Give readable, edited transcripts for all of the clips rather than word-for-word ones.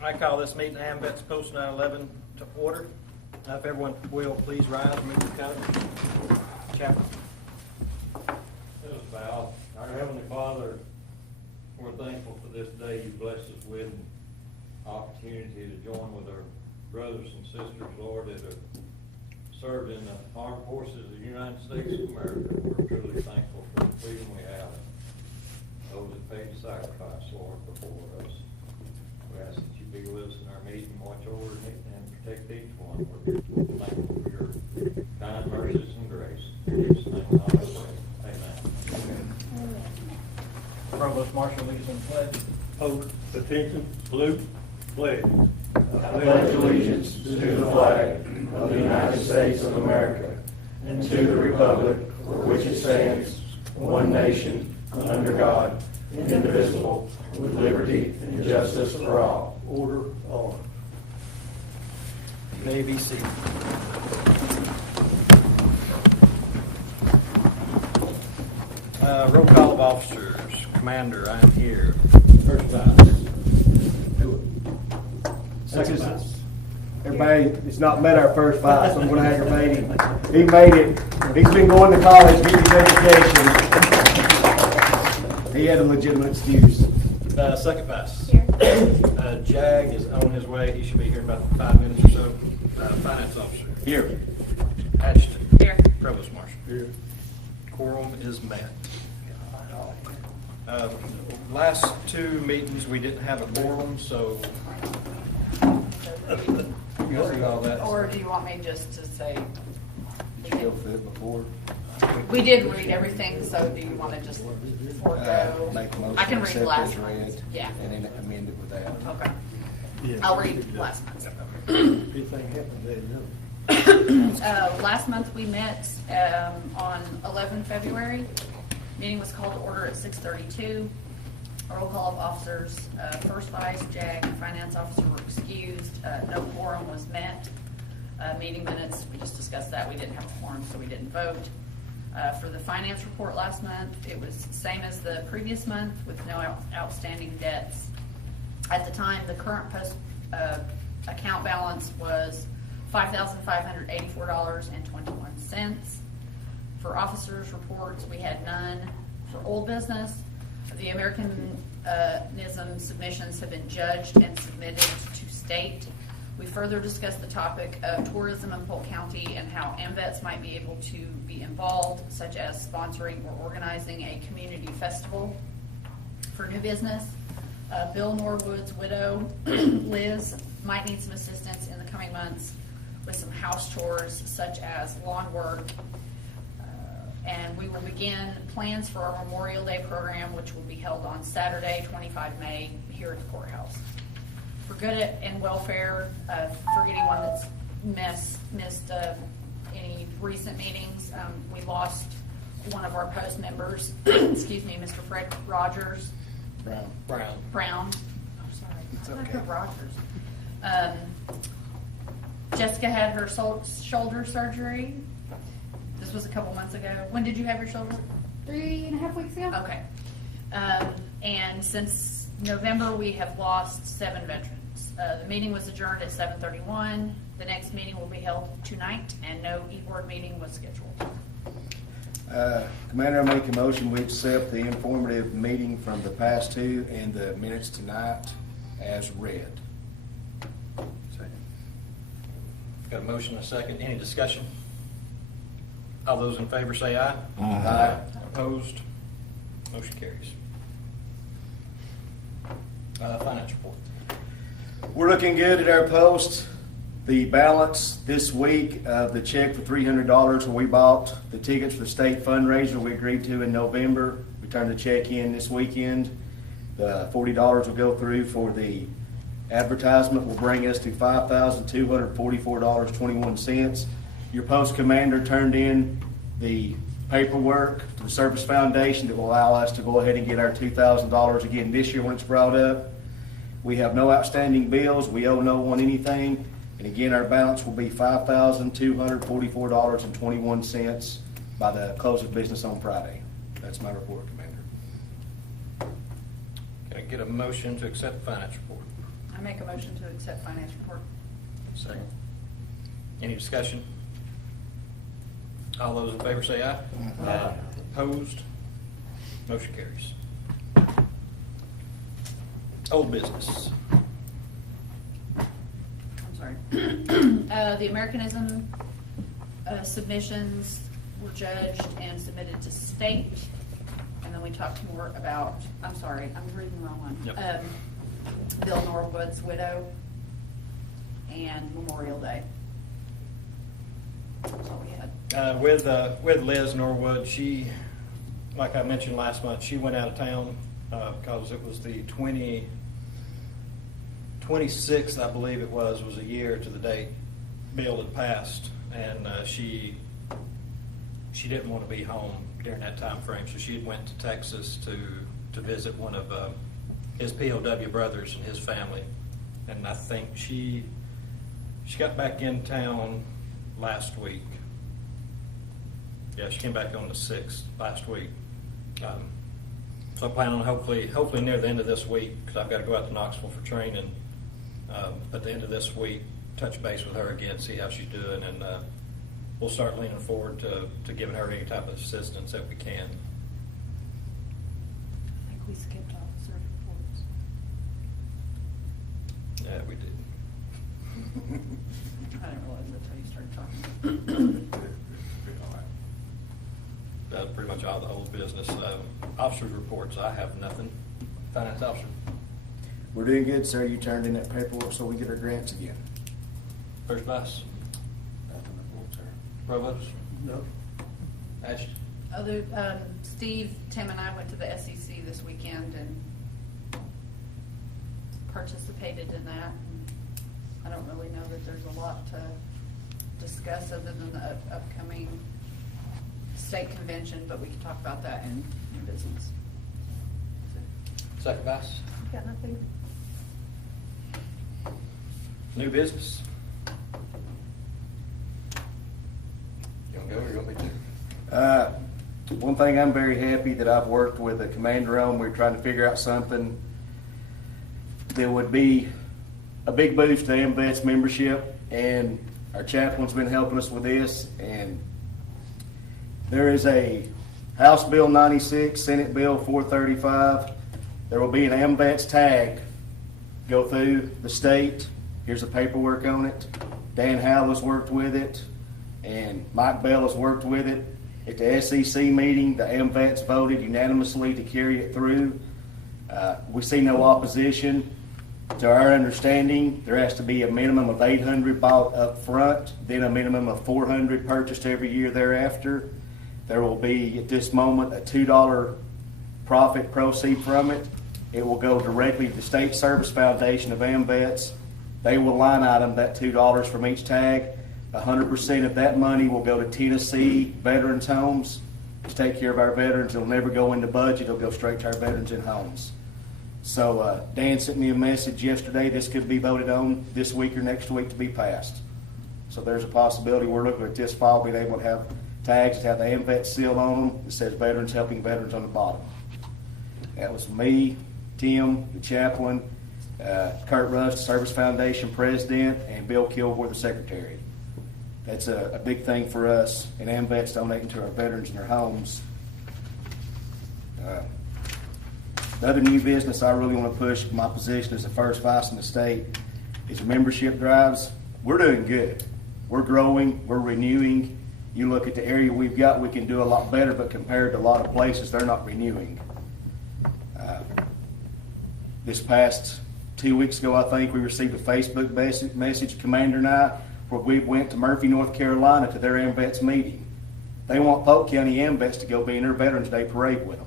I call this meeting amvets post 9/11 to order. If everyone will please rise and meet the covenant. Chaplain. Let us bow. Our Heavenly Father, we're thankful for this day you blessed us with an opportunity to join with our brothers and sisters, Lord, that have served in the armed forces of the United States of America. We're truly thankful for the freedom we have. Those that paid the sacrifice, Lord, before us. We ask that you be with us in our meeting, watch over it, and protect each one. We're thankful for your kind mercies and grace. In Jesus' name, I pray. Amen. Provost Marshal, lead us in the pledge. Oath, attention, salute, pledge. I pledge allegiance to the flag of the United States of America and to the republic for which it stands, one nation, under God, indivisible, with liberty and justice for all. Order on. You may be seated. Roll call of officers. Commander, I am here. First vice. Do it. Second vice. Everybody, it's not met our first vice, so I'm going to aggravate him. He made it. He's been going to college, getting his education. He had a legitimate excuse. Second vice. Here. Jag is on his way. He should be here in about 5 minutes or so. Finance officer. Here. Ashton. Here. Provost Marshal. Here. Quorum is met. Last two meetings, we didn't have a quorum, so you guys do all that. Or do you want me just to say? Still fit before. We did read everything, so do you want to just forego? Make a motion I can to read accept last as month. read. Yeah. And then amend it with that. Okay. I'll read last month. Anything happened, they know. Last month we met on 11 February. Meeting was called to order at 6:32. Roll call of officers, first vice, JAG, and finance officer were excused. No quorum was met. Meeting minutes, we just discussed that. We didn't have a quorum, so we didn't vote. For the finance report last month, it was the same as the previous month with no outstanding debts. At the time, the current post account balance was $5,584.21. For officers' reports, we had none. For old business, the Americanism submissions have been judged and submitted to state. We further discussed the topic of tourism in Polk County and how amvets might be able to be involved, such as sponsoring or organizing a community festival. For new business, Bill Norwood's widow, Liz, might need some assistance in the coming months with some house chores such as lawn work. And we will begin plans for our Memorial Day program, which will be held on Saturday, 25 May, here at the courthouse. For good and welfare, for anyone that's missed any recent meetings, we lost one of our post members, excuse me, Mr. Fred Rogers. Brown. Oh, sorry. It's I okay. heard Rogers. Jessica had her shoulder surgery. This was a couple months ago. When did you have your shoulder? 3.5 weeks ago. Okay. And since November, we have lost 7 veterans. The meeting was adjourned at 7:31. The next meeting will be held tonight, and no e-board meeting was scheduled. Commander, I make a motion we accept the informative meeting from the past two and the minutes tonight as read. Second. Got a motion and a second. Any discussion? All those in favor say aye. Aye. Opposed? Motion carries. Finance report. We're looking good at our post. The balance this week of the check for $300 when we bought the tickets for the state fundraiser we agreed to in November. We turned the check in this weekend. The $40 will go through for the advertisement will bring us to $5,244.21. Your post commander turned in the paperwork to the Service Foundation that will allow us to go ahead and get our $2,000 again this year when it's brought up. We have no outstanding bills. We owe no one anything. And again, our balance will be $5,244.21 by the close of business on Friday. That's my report, Commander. Okay. get a motion to accept the finance report? I make a motion to accept finance report. Second. Any discussion? All those in favor say aye. Aye. Opposed? Motion carries. Old business. I'm sorry. The Americanism submissions were judged and submitted to state. And then we talked more about, I'm sorry, I'm reading the wrong one. Yep. Bill Norwood's widow and Memorial Day. That's all we had. With Liz Norwood, she, like I mentioned last month, she went out of town because it was the 26th, I believe it was a year to the date Bill had passed, and she didn't want to be home during that time frame, so she had went to Texas to visit one of his POW brothers and his family, and I think she got back in town last week. Yeah, she came back on the 6th last week. So I plan on hopefully near the end of this week, because I've got to go out to Knoxville for training. At the end of this week, touch base with her again, see how she's doing, and we'll start leaning forward to giving her any type of assistance that we can. I think we skipped officer reports. Yeah, we did. I didn't realize that's how you started talking. That's pretty much all the old business. Officers' reports, I have nothing. Finance officer? We're doing good, sir. You turned in that paperwork so we get our grants again. First vice? Nothing to report, sir. Provost? No. Ash? Steve, Tim, and I went to the SEC this weekend and participated in that. I don't really know that there's a lot to discuss other than the upcoming state convention, but we can talk about that in new business. Second vice? Got nothing? New business? You want to go or you want me to? One thing I'm very happy that I've worked with the commander on, we're trying to figure out something that would be a big boost to amvets membership, and our chaplain's been helping us with this, and there is a House Bill 96, Senate Bill 435. There will be an amvets tag go through the state. Here's the paperwork on it. Dan Howell has worked with it, and Mike Bell has worked with it. At the SEC meeting, the amvets voted unanimously to carry it through. We see no opposition. To our understanding, there has to be a minimum of 800 bought up front, then a minimum of 400 purchased every year thereafter. There will be, at this moment, a $2 profit proceed from it. It will go directly to the State Service Foundation of AMVETS. They will line item that $2 from each tag. 100% of that money will go to Tennessee veterans' homes to take care of our veterans. It'll never go into budget. It'll go straight to our veterans in homes. So Dan sent me a message yesterday. This could be voted on this week or next week to be passed. So there's a possibility we're looking at this fall being able to have tags that have the AMVET seal on them that says Veterans Helping Veterans on the bottom. That was me, Tim, the chaplain, Kurt Rust, Service Foundation president, and Bill Kilgore, the secretary. That's a big thing for us, and AMVETS donating to our veterans in their homes. The other new business I really want to push, my position as the first vice in the state, is membership drives. We're doing good. We're growing. We're renewing. You look at the area we've got, we can do a lot better, but compared to a lot of places, they're not renewing. This past 2 weeks ago, I think, we received a Facebook message, Commander and I, where we went to Murphy, North Carolina to their AMVETS meeting. They want Polk County AMVETS to go be in their Veterans Day parade with them.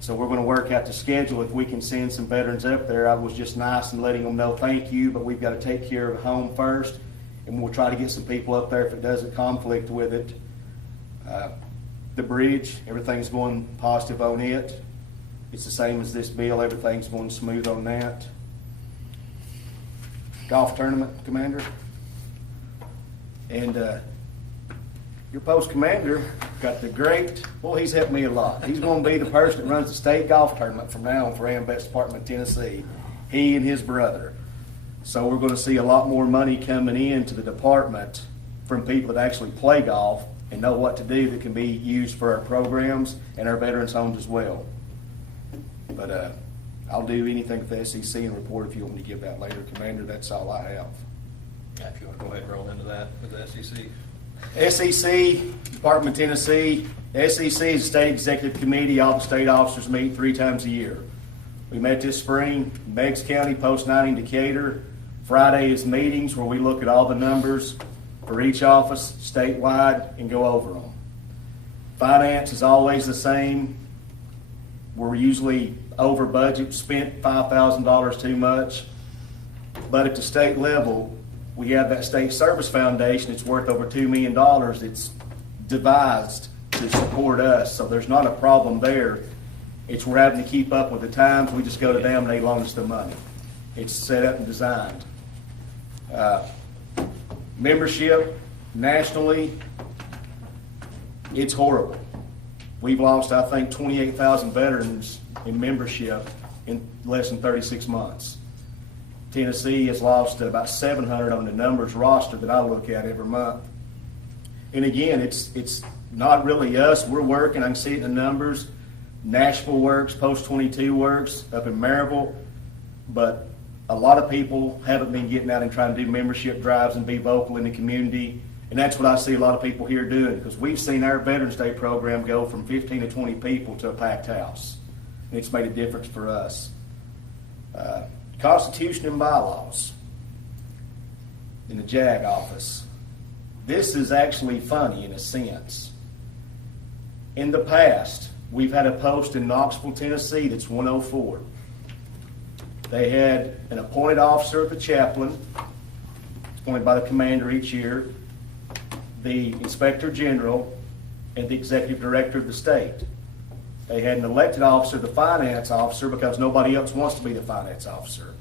So we're going to work out the schedule if we can send some veterans up there. I was just nice and letting them know thank you, but we've got to take care of the home first, and we'll try to get some people up there if it doesn't conflict with it. The bridge, everything's going positive on it. It's the same as this bill. Everything's going smooth on that. Golf tournament, Commander. And your post commander got the great, well, he's helped me a lot. He's going to be the person that runs the state golf tournament from now on for amvets Department of Tennessee, he and his brother. So we're going to see a lot more money coming into the department from people that actually play golf and know what to do that can be used for our programs and our veterans homes as well. But I'll do anything with the SEC and report if you want me to give that later, Commander. That's all I have. Yeah, if you want to go ahead and roll into that with the SEC. SEC, Department of Tennessee. SEC is a state executive committee. All the state officers meet 3 times a year. We met this spring, Meigs County, Post 90 in Decatur. Friday is meetings where we look at all the numbers for each office statewide and go over them. Finance is always the same. We're usually over budget, spent $5,000 too much. But at the state level, we have that state service foundation. It's worth over $2 million. It's devised to support us, so there's not a problem there. It's we're having to keep up with the times. We just go to them and they loan us the money. It's set up and designed. Membership nationally, it's horrible. We've lost, I think, 28,000 veterans in membership in less than 36 months. Tennessee has lost about 700 on the numbers roster that I look at every month. And again, it's not really us. We're working. I can see it in the numbers. Nashville works, Post 22 works up in Maryville, but a lot of people haven't been getting out and trying to do membership drives and be vocal in the community. And that's what I see a lot of people here doing, because we've seen our Veterans Day program go from 15 to 20 people to a packed house. And it's made a difference for us. Constitution and bylaws in the JAG office. This is actually funny in a sense. In the past, we've had a post in Knoxville, Tennessee that's 104. They had an appointed officer, the chaplain, appointed by the commander each year, the inspector general, and the executive director of the state. They had an elected officer, the finance officer, because nobody else wants to be the finance officer.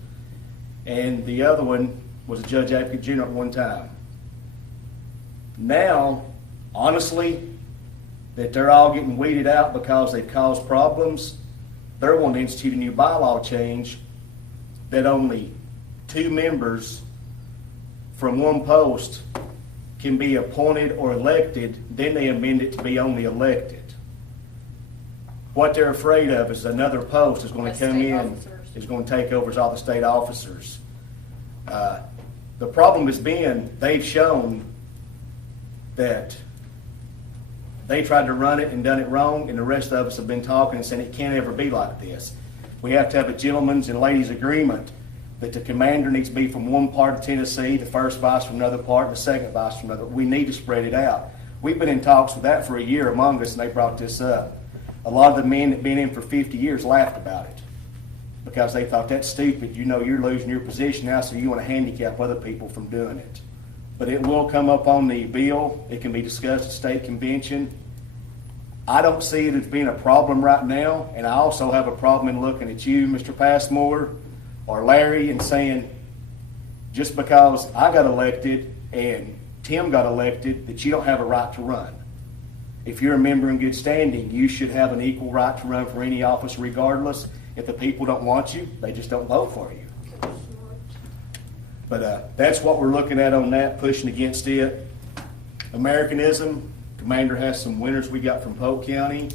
And the other one was a judge advocate general at one time. Now, honestly, that they're all getting weeded out because they've caused problems, they're wanting to institute a new bylaw change that only 2 members from one post can be appointed or elected. Then they amend it to be only elected. What they're afraid of is another post is going to come in, is going to take over as all the state officers. The problem has been they've shown that they tried to run it and done it wrong, and the rest of us have been talking and saying it can't ever be like this. We have to have a gentleman's and ladies' agreement that the commander needs to be from one part of Tennessee, the first vice from another part, and the second vice from another. We need to spread it out. We've been in talks with that for a year among us, and they brought this up. A lot of the men that have been in for 50 years laughed about it because they thought, that's stupid. You know you're losing your position now, so you want to handicap other people from doing it. But it will come up on the bill. It can be discussed at state convention. I don't see it as being a problem right now, and I also have a problem in looking at you, Mr. Passmore, or Larry, and saying, just because I got elected and Tim got elected, that you don't have a right to run. If you're a member in good standing, you should have an equal right to run for any office regardless. If the people don't want you, they just don't vote for you. But that's what we're looking at on that, pushing against it. Americanism, Commander has some winners we got from Polk County.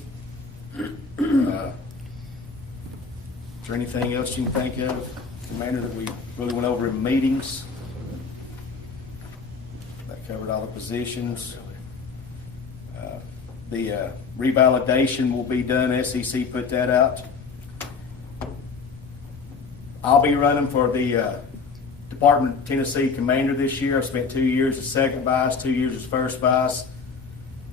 Is there anything else you can think of, Commander, that we really went over in meetings? That covered all the positions. The revalidation will be done. SEC put that out. I'll be running for the Department of Tennessee Commander this year. I've spent 2 years as second vice, 2 years as first vice.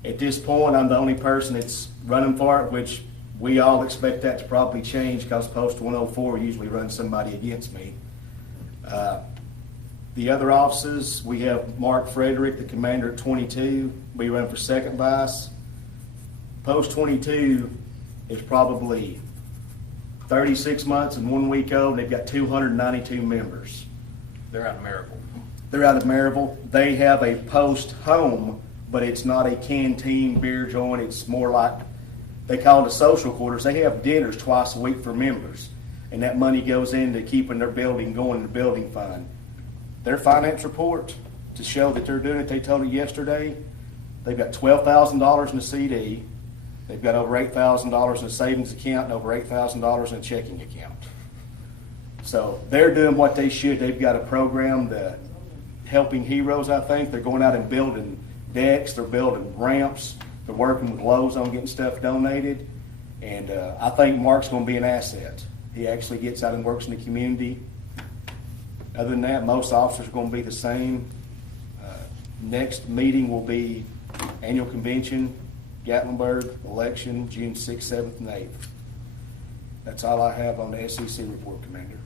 At this point, I'm the only person that's running for it, which we all expect that to probably change because Post 104 usually runs somebody against me. The other offices, we have Mark Frederick, the commander at 22. We run for second vice. Post 22 is probably 36 months and 1 week old. They've got 292 members. They're out of Maryville. They're out of Maryville. They have a post home but it's not a canteen beer joint. It's more like, they call it a social quarters. They have dinners twice a week for members, and that money goes into keeping their building going, the building fund. Their finance report to show that they're doing it, they told it yesterday, they've got $12,000 in a CD, they've got over $8,000 in a savings account and over $8,000 in a checking account. So they're doing what they should. They've got a program, the Helping Heroes, I think. They're going out and building decks, they're building ramps, they're working with Lowe's on getting stuff donated. And I think Mark's going to be an asset. He actually gets out and works in the community. Other than that, most officers are going to be the same. Next meeting will be annual convention, Gatlinburg, election, June 6th, 7th, and 8th. That's all I have on the SEC report, Commander.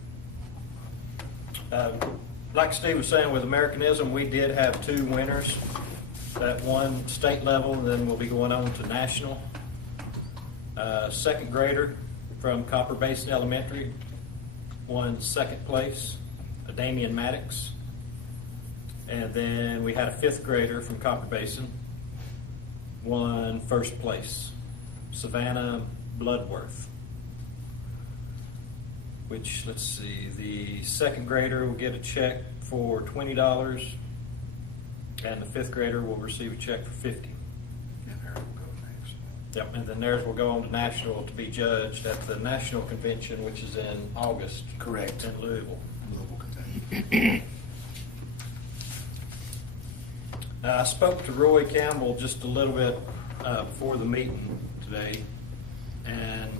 Like Steve was saying, with Americanism, we did have 2 winners. That one state level, and then we'll be going on to national. Second grader from Copper Basin Elementary won second place, Damian Maddox. And then we had a 5th grader from Copper Basin won first place, Savannah Bloodworth. Which, let's see, the 2nd grader will get a check for $20, and the 5th grader will receive a check for $50. And there will go next. Yep, and then theirs will go on to national to be judged at the national convention, which is in August. Correct. In Louisville. Louisville, Kentucky. I spoke to Roy Campbell just a little bit before the meeting today, and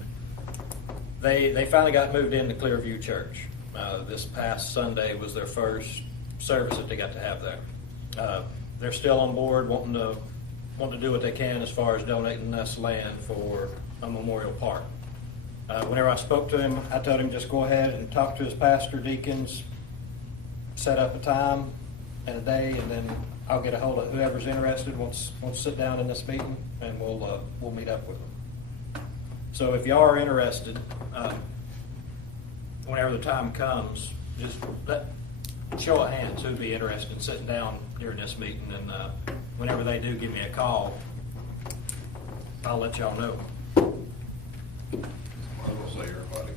they finally got moved into Clearview Church. This past Sunday was their first service that they got to have there. They're still on board, wanting to do what they can as far as donating us land for a memorial park. Whenever I spoke to him, I told him just go ahead and talk to his pastor, deacons, set up a time and a day, and then I'll get a hold of whoever's interested, wants to sit down in this meeting, and we'll meet up with them. So if y'all are interested, whenever the time comes, just show of hands who'd be interested in sitting down during this meeting, and whenever they do, give me a call. I'll let y'all know. I will say everybody.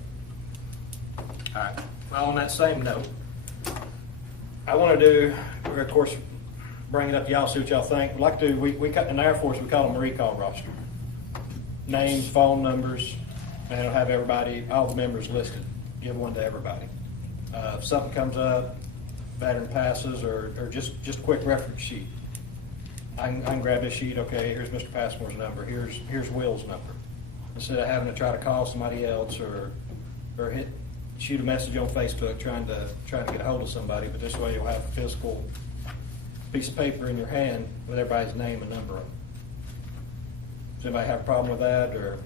All right. Well, on that same note, I want to do, of course, bring it up to y'all, see what y'all think. We'd like to, we cut in the Air Force, we call them a recall roster. Names, phone numbers, and it'll have everybody, all the members listed. Give one to everybody. If something comes up, veteran passes, or just a quick reference sheet. I can grab this sheet, okay, here's Mr. Passmore's number, here's Will's number. Instead of having to try to call somebody else or shoot a message on Facebook trying to get a hold of somebody, but this way you'll have a physical piece of paper in your hand with everybody's name and number on it. Does anybody have a problem with that, or?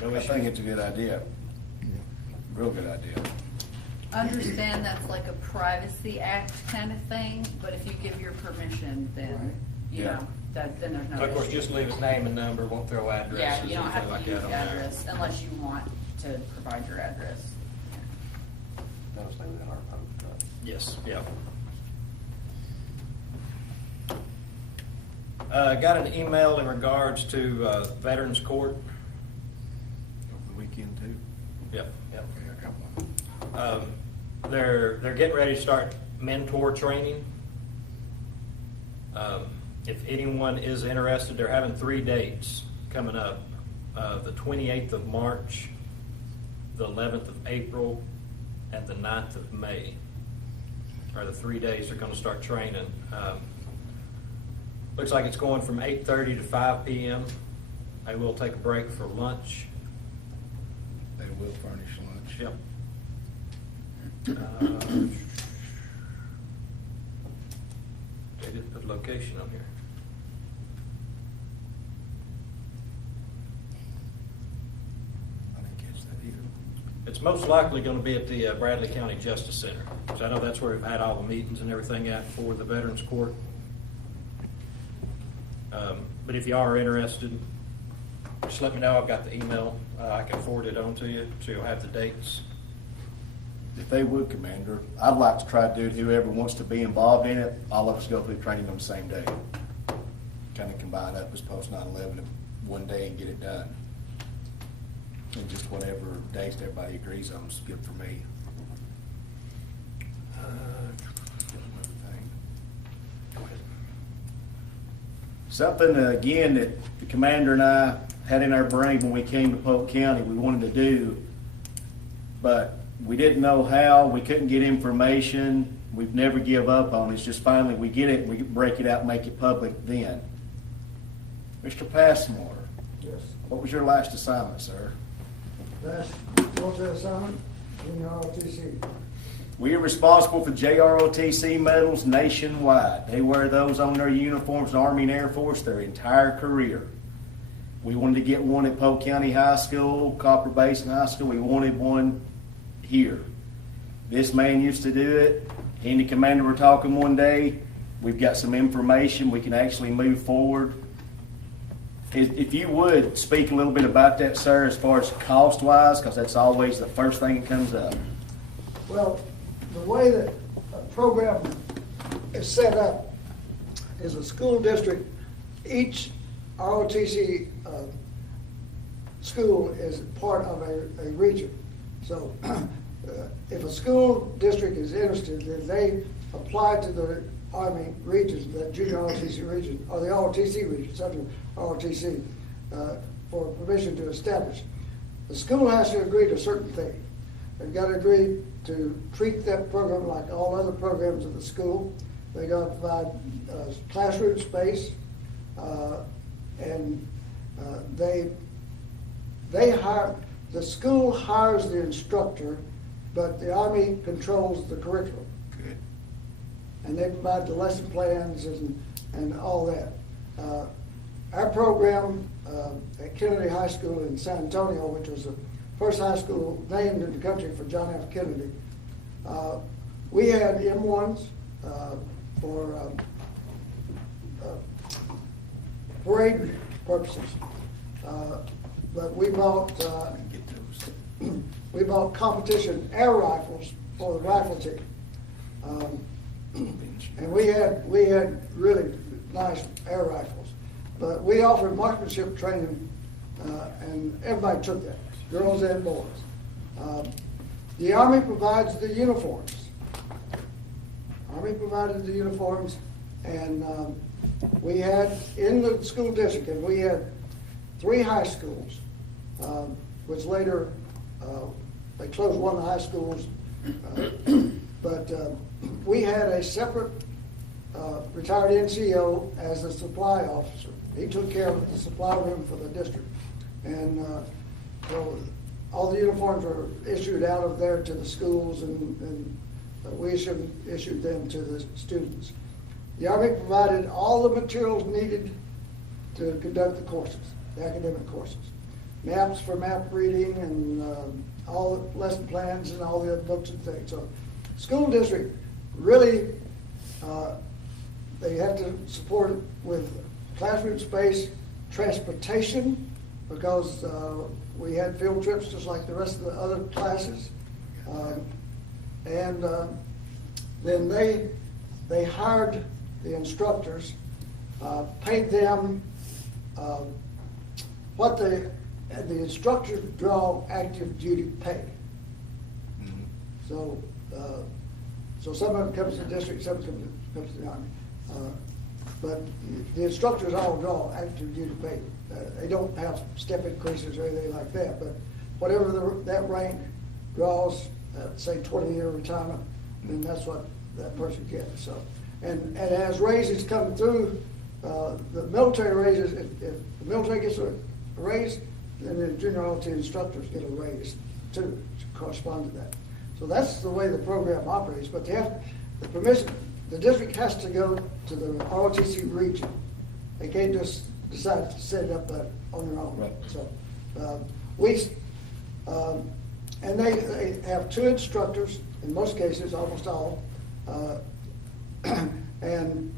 No I issue? think it's a good idea. Real good idea. Understand that's like a Privacy Act kind of thing, but if you give your permission, then, you Yeah. know, then there's no Of course, issue. just leave his name and number, won't throw Yeah, addresses, you don't have anything to like use that on there. address unless you want to provide your address. That'll stay within our post, right? Yes, yeah. Got an email in regards to Veterans Court. Over the weekend, too. Yep, yep. Okay, I got one. They're getting ready to start mentor training. If anyone is interested, they're having 3 dates coming up. The 28th of March, the 11th of April, and the 9th of May are the 3 days they're going to start training. Looks like it's going from 8:30 to 5 p.m. They will take a break for lunch. They will furnish lunch. Yep. They didn't put location on here. I didn't catch that either. It's most likely going to be at the Bradley County Justice Center. So I know that's where we've had all the meetings and everything at for the Veterans Court. But if you are interested, just let me know. I've got the email. I can forward it on to you so you'll have the dates. If they would, Commander, I'd like to try to do it, whoever wants to be involved in it, all of us go through training on the same day. Kind of combine up as post 9/11 in one day and get it done. And just whatever days everybody agrees on is good for me. Something, again, that the commander and I had in our brain when we came to Polk County, we wanted to do, but we didn't know how, we couldn't get information, we've never give up on it. It's just finally we get it, and we break it out and make it public then. Mr. Passmore, Yes. what was your last assignment, sir? Last military assignment, junior ROTC. We are responsible for JROTC medals nationwide. They wear those on their uniforms, Army and Air Force, their entire career. We wanted to get one at Polk County High School, Copper Basin High School. We wanted one here. This man used to do it. He and the commander were talking one day. We've got some information. We can actually move forward. If you would speak a little bit about that, sir, as far as cost-wise, because that's always the first thing that comes up. Well, the way that a program is set up is a school district, each ROTC school is part of a region. So if a school district is interested, then they apply to the Army regions, the junior ROTC region, or the ROTC region, Central ROTC, for permission to establish. The school has to agree to certain things. They've got to agree to treat that program like all other programs of the school. They got to provide classroom space, and they hire, the school hires the instructor, but the Army controls the curriculum. Good. And they provide the lesson plans and all that. Our program at Kennedy High School in San Antonio, which was the first high school named in the country for John F. Kennedy, we had M1s for parade purposes. But we bought we bought competition air rifles for the rifle team. And we had really nice air rifles. But we offered marksmanship training, and everybody took that, girls and boys. The Army provides the uniforms. Army provided the uniforms, and we had in the school district, and we had 3 high schools, which later they closed one of the high schools, but we had a separate retired NCO as the supply officer. He took care of the supply room for the district, and so all the uniforms were issued out of there to the schools, and we issued them to the students. The Army provided all the materials needed to conduct the courses, the academic courses. Maps for map reading and all the lesson plans and all the other books and things. So school district really, they have to support it with classroom space, transportation, because we had field trips just like the rest of the other classes. And then they hired the instructors, paid them what the instructors draw active duty pay. Mm-hmm. So some of it comes to the district, some of it comes to the Army. But the instructors all draw active duty pay. They don't have step increases or anything like that, but whatever that rank draws, say 20-year retirement, then that's what that person gets. So, and as raises come through, the military raises, if the military gets a raise, then the junior ROT instructors get a raise too, to correspond to that. So that's the way the program operates, but they have the permission. The district has to go to the ROTC region. They can't just decide to set it up on their own. Right. So and they have 2 instructors in most cases, almost all, and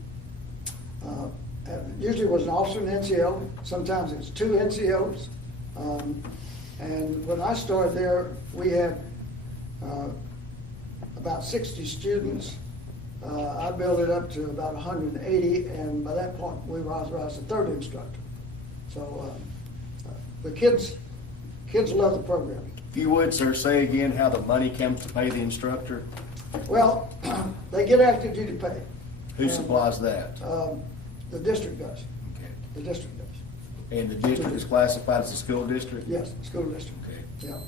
usually it was an officer and NCO. Sometimes it's 2 NCOs. And when I started there, we had about 60 students. I built it up to about 180, and by that point, we were authorized a third instructor. So the kids love the program. If you would, sir, say again how the money comes to pay the instructor? Well, they get active duty pay. Who And, supplies that? The district does. Okay. The district does. And the district is classified as a school district? Yes, school district. Okay. Yeah.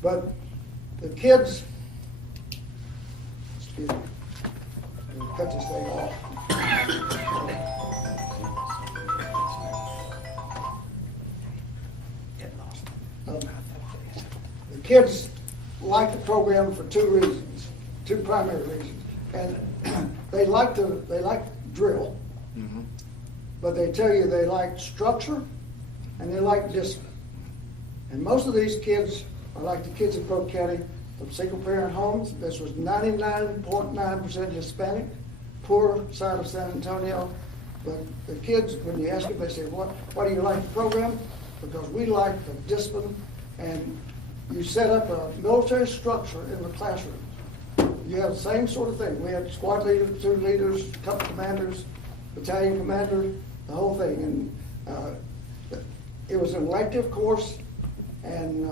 But the kids, excuse me, let me cut this thing off. The kids like the program for two reasons, two primary reasons. And they like drill, Mhm. but they tell you they like structure and they like discipline. And most of these kids are like the kids in Polk County from single-parent homes. This was 99.9% Hispanic, poor side of San Antonio. But the kids, when you ask them, they say, why do you like the program? Because we like the discipline, and you set up a military structure in the classroom. You have the same sort of thing. We had squad leaders, platoon leaders, company commanders, battalion commander, the whole thing. And it was an elective course, and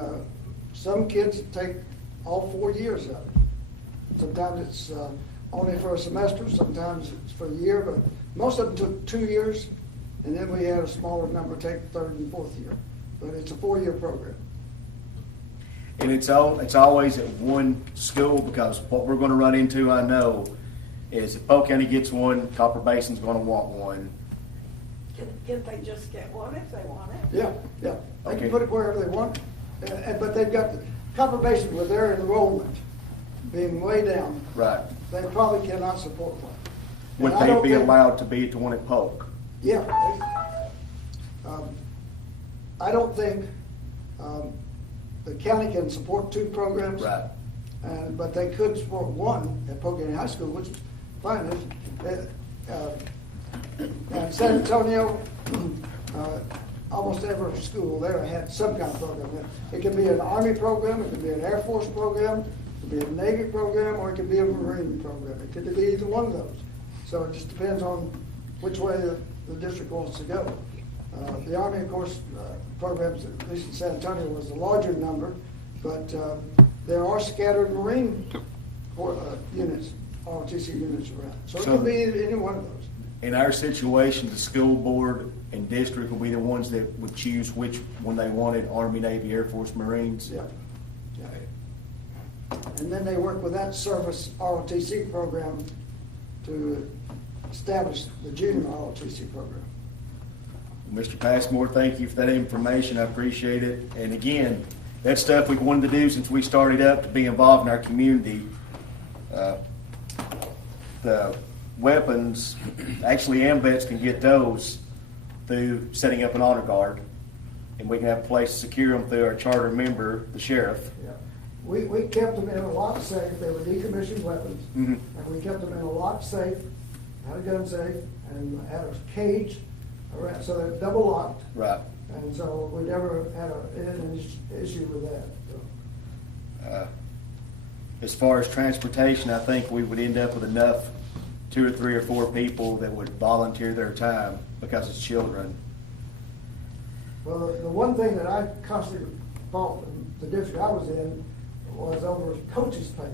some kids take all 4 years of it. Sometimes it's only for a semester, sometimes it's for a year, but most of them took 2 years, and then we had a smaller number take third and fourth year. But it's a 4-year program. And it's always at one school, because what we're gonna run into, I know, is if Polk County gets one, Copper Basin's gonna want one. Can't they just get one if they want it? Yeah, yeah. They Okay. can put it wherever they want, but they've got, Copper Basin with their enrollment being way down, Right. they probably cannot support one. Would And I they don't be think- allowed to be at the one at Polk? Yeah. I don't think the county can support two programs. Right. But they could support one at Polk County High School, which is fine. In San Antonio, almost every school there had some kind of program. It could be an Army program, it could be an Air Force program, it could be a Navy program, or it could be a Marine program. It could be either one of those. So it just depends on which way the district wants to go. The Army, of course, programs, at least in San Antonio, was the larger number, but there are scattered Marine units, ROTC units around. So it could be any one of those. In our situation, the school board and district will be the ones that would choose which one they wanted, Army, Navy, Air Force, Marines? Yeah. Yeah. And then they work with that service ROTC program to establish the junior ROTC program. Mr. Passmore, thank you for that information. I appreciate it. And again, that's stuff we've wanted to do since we started up, to be involved in our community. The weapons, actually amvets can get those through setting up an honor guard, and we can have a place to secure them through our charter member, the sheriff. Yeah. We kept them in a lock safe. They were decommissioned weapons. Mhm. And we kept them in a lock safe, had a gun safe, and had a cage around, so they're double locked. Right. And so we never had an issue with that. So. As far as transportation, I think we would end up with enough 2 or 3 or 4 people that would volunteer their time, because it's children. Well, the one thing that I constantly fought in the district I was in was over coaches' pay.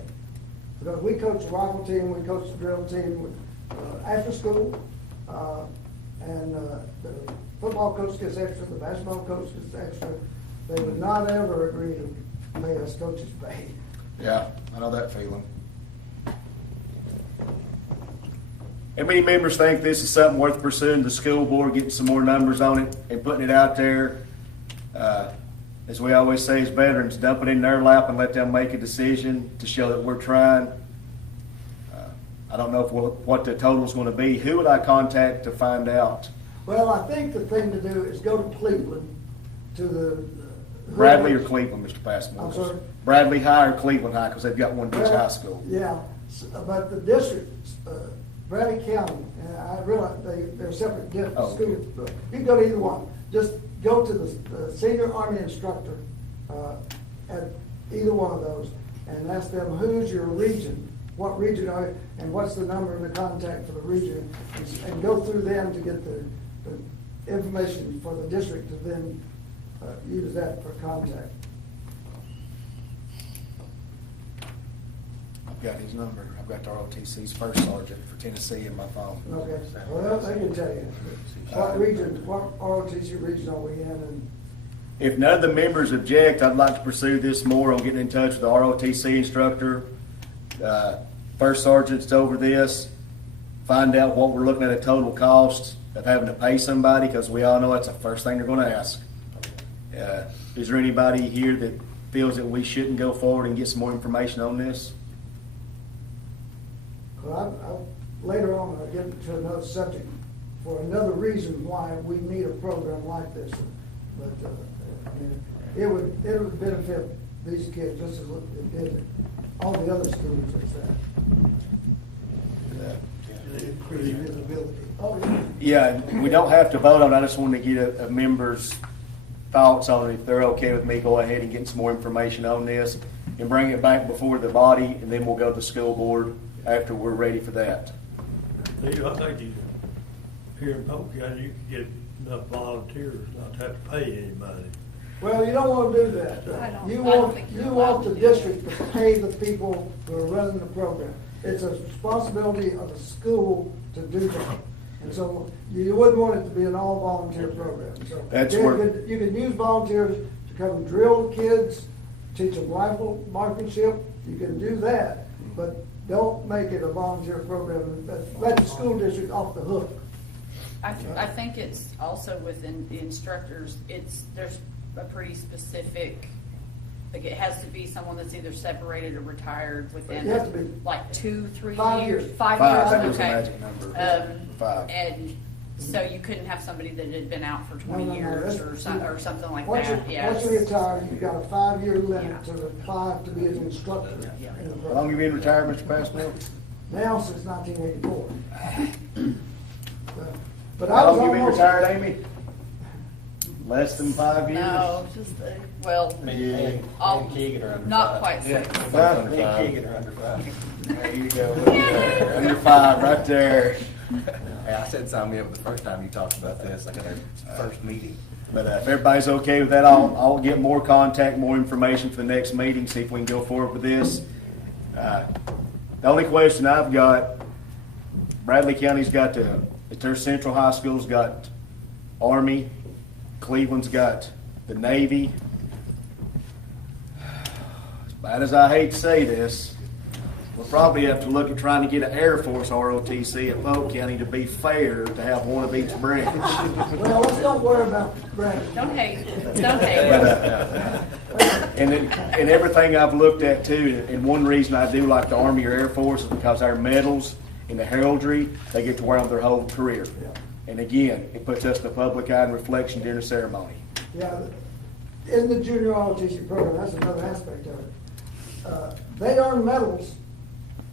Because we coach the rifle team, we coach the drill team after school, and the football coach gets extra, the basketball coach gets extra. They would not ever agree to pay us coaches' pay. Yeah, I know that feeling. And many members think this is something worth pursuing, the school board, getting some more numbers on it and putting it out there. As we always say as veterans, dump it in their lap and let them make a decision to show that we're trying. I don't know what the total's going to be. Who would I contact to find out? Well, I think the thing to do is go to Cleveland, to the. Bradley or Cleveland, Mr. Passmore? I'm sorry? Bradley High or Cleveland High, because they've got one at each high school. Yeah, but the district Bradley County, and I realize they're separate Oh, okay. schools, but you can go to either one. Just go to the senior Army instructor at either one of those and ask them, who's your region? What region are you, and what's the number and the contact for the region? And go through them to get the information for the district to then use that for contact. I've got his number. I've got the ROTC's first sergeant for Tennessee in my phone. Okay, well, they can tell you. What region, what ROTC region are we in, and If none of the members object, I'd like to pursue this more on getting in touch with the ROTC instructor. First sergeant's over this, find out what we're looking at a total cost of having to pay somebody, because we all know that's the first thing they're gonna ask. Is there anybody here that feels that we shouldn't go forward and get some more information on this? well, later on, I'll get to another subject for another reason why we need a program like this. But it would benefit these kids just as it did all the other schools that's increase visibility. Oh, yeah. Yeah, we don't have to vote on it. I just want to get a member's thoughts on it. If they're okay with me, go ahead and get some more information on this and bring it back before the body, and then we'll go to the school board after we're ready for that. I think here in Polk County, you can get enough volunteers not to have to pay anybody. Well, you don't want to do that. I don't- You I don't want, think you're you allowed want to the do that. district to pay the people who are running the program. It's a responsibility of the school to do that. And so you wouldn't want it to be an all-volunteer program. So That's you where- could- You could use volunteers to come drill the kids, teach them rifle marksmanship. You can do that, but don't make it a volunteer program. Let the school district off the hook. I think it's also within the instructors, there's a pretty specific, like it has to be someone that's either separated or retired within It has to be like 2-3 5 years. years. 5 Five, years, that was the okay. magic number. 5. And so you couldn't have somebody that had been out for 20 No, years that's- or something like Once that, yeah. you retire, you've got a 5-year limit Yeah. to apply to be an instructor Yeah. in the How long program. you been retired, Mr. Passmore? Now since 1984. But I How was long you been almost. retired, Amy? Less than 5 years? No, just, well, all- And Keegan are under not 5. quite Yeah. 6. Huh? Me and Keegan are under 5. There you go. Under 5, right there. Hey, I said sign me up the first time you talked about this, like at our first meeting. But if everybody's okay with that, I'll get more contact, more information for the next meeting, see if we can go forward with this. The only question I've got, Bradley County's got their Central High School's got Army, Cleveland's got the Navy. As bad as I hate to say this, we'll probably have to look at trying to get an Air Force ROTC at Polk County to be fair, to have one of each branch. Well, let's don't worry about Brandon. Don't hate, don't hate. And everything I've looked at too, and one reason I do like the Army or Air Force is because our medals and the heraldry, they get to wear them their whole career. And again, it puts us in the public eye and reflection during the ceremony. Yeah, in the junior ROTC program, that's another aspect of it. They earn medals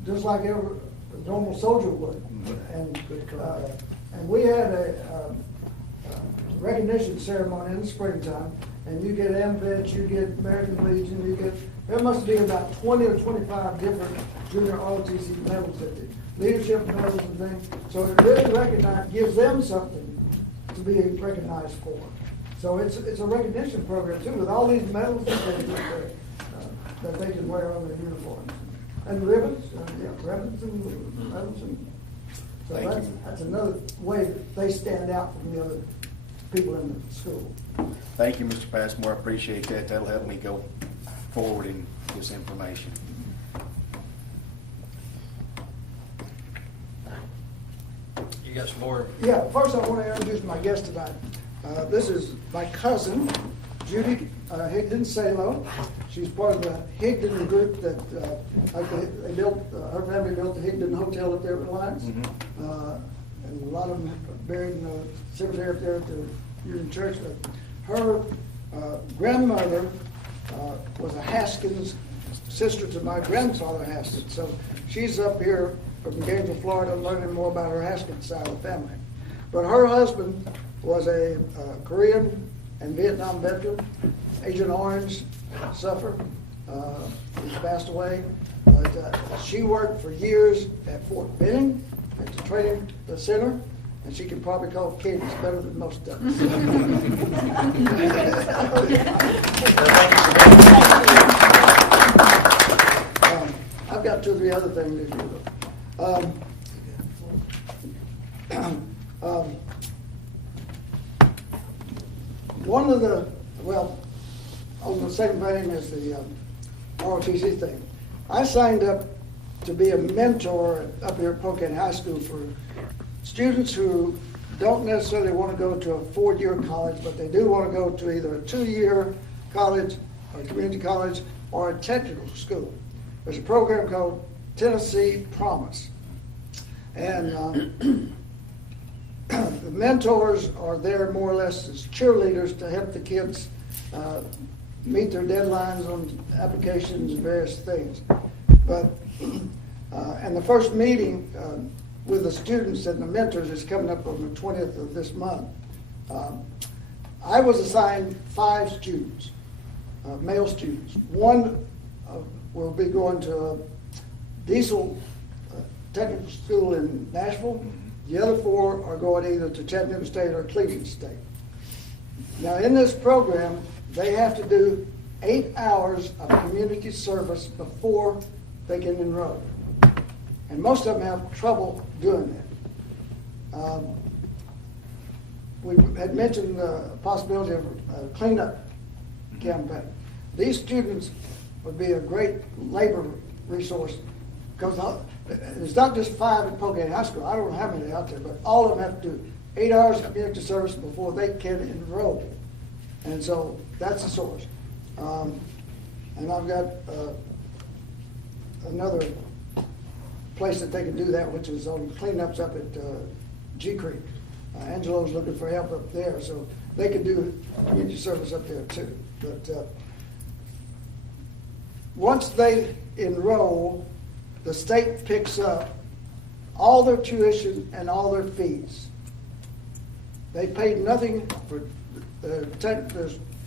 just like a normal soldier would. And we had a recognition ceremony in the springtime, and you get amvets, you get American Legion, there must be about 20 or 25 different junior ROTC medals that they, leadership medals and things. So it really gives them something to be recognized for. So it's a recognition program too, with all these medals that they can wear on their uniforms. And ribbons, ribbons and medals. So Thank you. that's another way that they stand out from the other people in the school. Thank you, Mr. Passmore, I appreciate that. That'll help me go forward in this information. You got some more? Yeah, first I want to introduce my guest tonight. This is my cousin, Judy Higdon Salo. She's part of the Higdon group that they built. Her family built the Higdon Hotel up there at Reliance, and a lot of them are buried in the cemetery up there at the Union Church. But her grandmother was a Haskins, sister to my grandfather Haskins. So she's up here from Gainesville, Florida, learning more about her Haskins side of the family. But her husband was a Korean and Vietnam veteran. Agent Orange suffered. He passed away. But she worked for years at Fort Benning at the training center, and she can probably call cadence better than most of us. I've got 2 or 3 other things if you will. One of the, well, on the same vein as the ROTC thing, I signed up to be a mentor up here at Polk High School for students who don't necessarily want to go to a 4-year college, but they do want to go to either a 2-year college or community college or a technical school. There's a program called Tennessee Promise. And the mentors are there more or less as cheerleaders to help the kids meet their deadlines on applications and various things. But and the first meeting with the students and the mentors is coming up on the 20th of this month. I was assigned 5 students, male students. One will be going to a diesel technical school in Nashville. The other 4 are going either to Chattanooga State or Cleveland State. Now in this program, they have to do 8 hours of community service before they can enroll. And most of them have trouble doing that. We had mentioned the possibility of a cleanup campaign. These students would be a great labor resource because it's not just 5 at Polk High School. I don't know how many out there, but all of them have to do 8 hours of community service before they can enroll. And so that's the source. And I've got another place that they can do that, which is on cleanups up at G Creek. Angelo's looking for help up there, so they can do community service up there too. But once they enroll, the state picks up all their tuition and all their fees. They paid nothing for their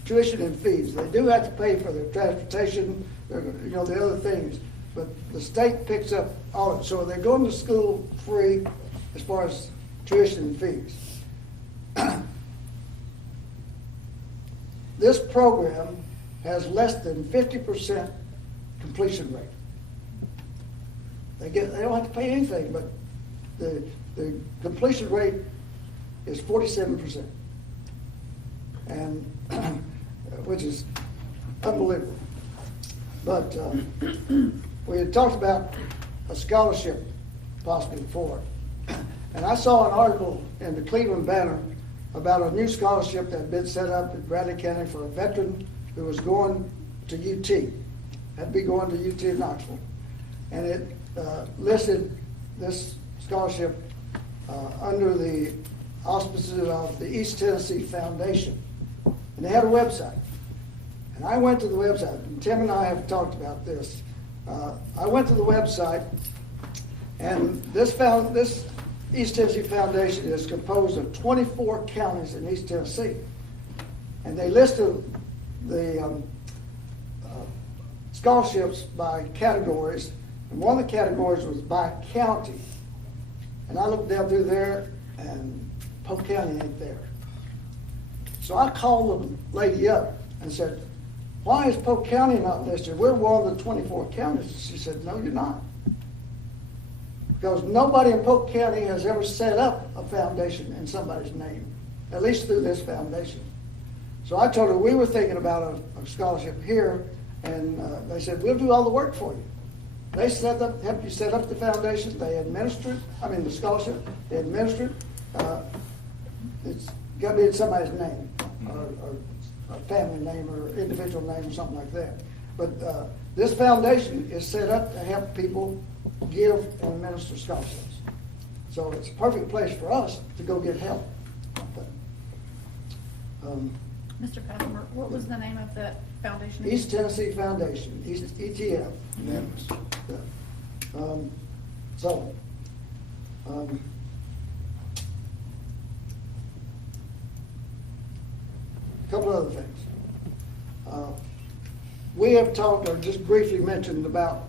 tuition and fees. They do have to pay for their transportation, the other things, but the state picks up all of it. So they're going to school free as far as tuition and fees. This program has less than 50% completion rate. They don't have to pay anything, but the completion rate is 47%, and which is unbelievable. But we had talked about a scholarship possibly for it, and I saw an article in the Cleveland Banner about a new scholarship that had been set up in Bradley County for a veteran who was going to UT, had to be going to UT in Knoxville, and it listed this scholarship under the auspices of the East Tennessee Foundation. And they had a website. And I went to the website, and Tim and I have talked about this. I went to the website, and this East Tennessee Foundation is composed of 24 counties in East Tennessee. And they listed the scholarships by categories, and one of the categories was by county. And I looked down through there, and Polk County ain't there. So I called the lady up and said, "Why is Polk County not listed? We're one of the 24 counties." She said, "No, you're not. Because nobody in Polk County has ever set up a foundation in somebody's name, at least through this foundation." So I told her we were thinking about a scholarship here, and they said, "We'll do all the work for you." They help you set up the foundation, they administer it, the scholarship, they administer it. It's got to be in somebody's name, or a family name, or individual name, or something like that. But this foundation is set up to help people give and administer scholarships. So it's a perfect place for us to go get help. But, Mr. Pastor, what was the name of the foundation? East Tennessee Foundation, ETF. So Couple other things. We have talked, or just briefly mentioned, about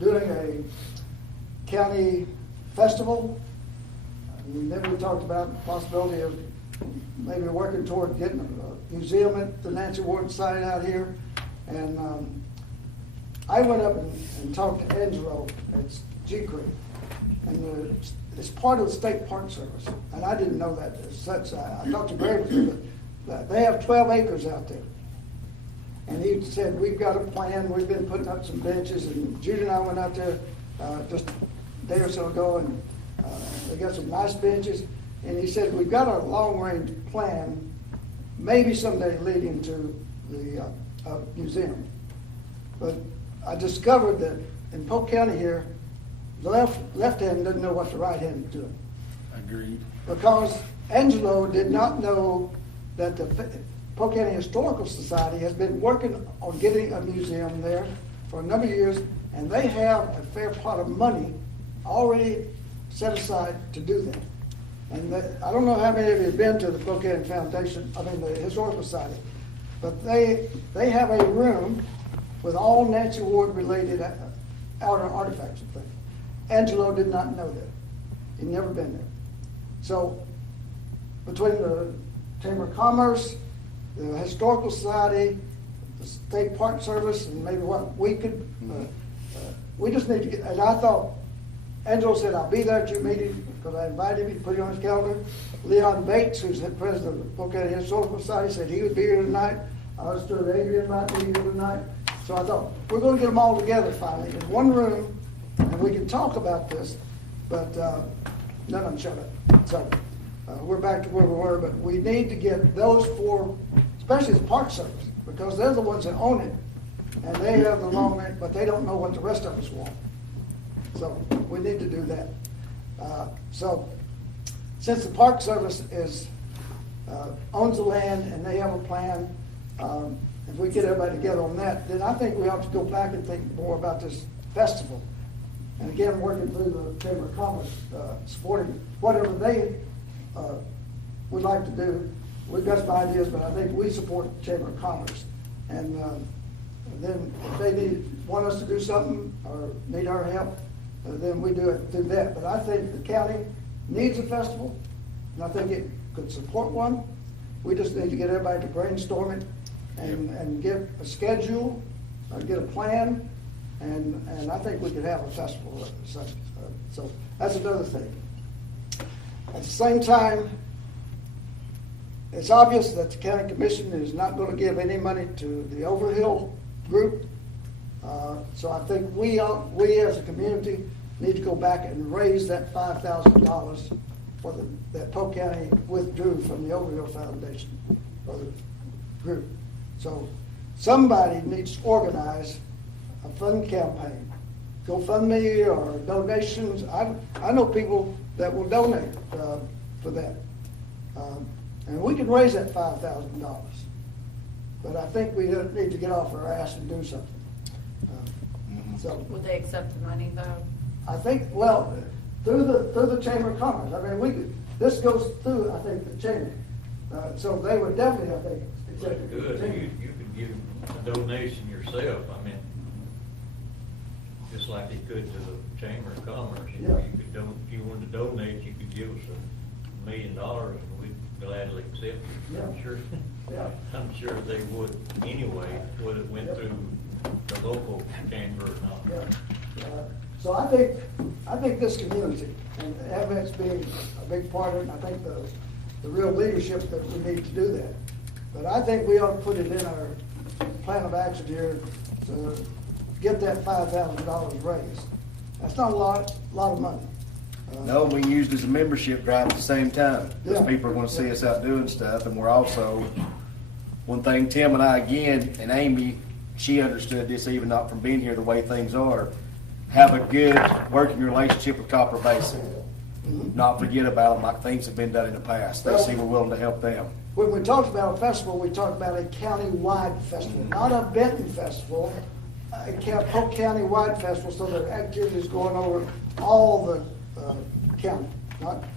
doing a county festival. And then we talked about the possibility of maybe working toward getting a museum at the Nancy Ward site out here. And I went up and talked to Angelo at G Creek, and it's part of the State Park Service, and I didn't know that as such. I talked to Gravely, but they have 12 acres out there. And he said, we've got a plan, we've been putting up some benches, and Judy and I went out there just a day or so ago, and they got some nice benches. And he said, we've got a long-range plan, maybe someday leading to the museum. But I discovered that in Polk County here, the left hand doesn't know what the right hand is doing. Agreed. Because Angelo did not know that the Polk County Historical Society has been working on getting a museum there for a number of years, and they have a fair pot of money already set aside to do that. And I don't know how many of you have been to the Polk County Foundation, the Historical Society, but they have a room with all Nancy Ward related outer artifacts and things. Angelo did not know that. He'd never been there. So between the Chamber of Commerce, the Historical Society, the State Park Service, and maybe what we could, we just need to get, and I thought, Angelo said, I'll be there at your meeting, because I invited him to put it on his calendar. Leon Bates, who's the president of the Polk County Historical Society, said he would be here tonight. I understood Adrian might be here tonight. So I thought, we're going to get them all together finally in one room, and we can talk about this, but none of them showed up. So we're back to where we were, but we need to get those four, especially the Park Service, because they're the ones that own it, and they have the long range, but they don't know what the rest of us want. So we need to do that. So since the Park Service owns the land and they have a plan, if we get everybody together on that, then I think we ought to go back and think more about this festival. And again, working through the Chamber of Commerce, supporting whatever they would like to do. We've got some ideas, but I think we support the Chamber of Commerce. And then if they want us to do something or need our help, then we do that. But I think the county needs a festival, and I think it could support one. We just need to get everybody to brainstorm it and get a schedule, get a plan, and I think we could have a festival. So that's another thing. At the same time, it's obvious that the county commission is not going to give any money to the Overhill group. So I think we as a community need to go back and raise that $5,000 that Polk County withdrew from the Overhill Foundation for the group. So somebody needs to organize a fund campaign, GoFundMe or donations. I know people that will donate for that. And we can raise that $5,000. But I think we need to get off our ass and do something. So Would they accept the money though? I think, well, through the Chamber of Commerce. I mean, this goes through, I think, the Chamber. So they would definitely, I think, accept it. Good, you could give a donation yourself, I mean, just like you could to the Chamber of Commerce. You know, Yeah. you could if you wanted to donate, you could give us $1 million and we'd gladly accept it. Yeah. I'm sure, Yeah. I'm sure they would anyway, whether it went through the local chamber or not. Yeah. So I think this community, and amvets being a big part of it, and I think the real leadership that we need to do that. But I think we ought to put it in our plan of action here to get that $5,000 raised. That's not a lot of money. No, we used as a membership drive at the same time, because Yeah. people are gonna see us out doing stuff, and we're also, one thing Tim and I again, and Amy, she understood this even not from being here, the way things are, have a good working relationship with Copper Basin. Not forget about them like things have been done in the past. They see we're willing to help them. When we talked about a festival, we talked about a county-wide festival, not a Benton festival, a Polk County-wide festival, so there are activities going over all the county.